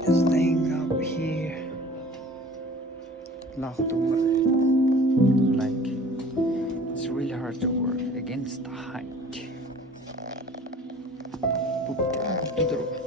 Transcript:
Just laying up here. Like it's really hard to work against the height. 부드러워.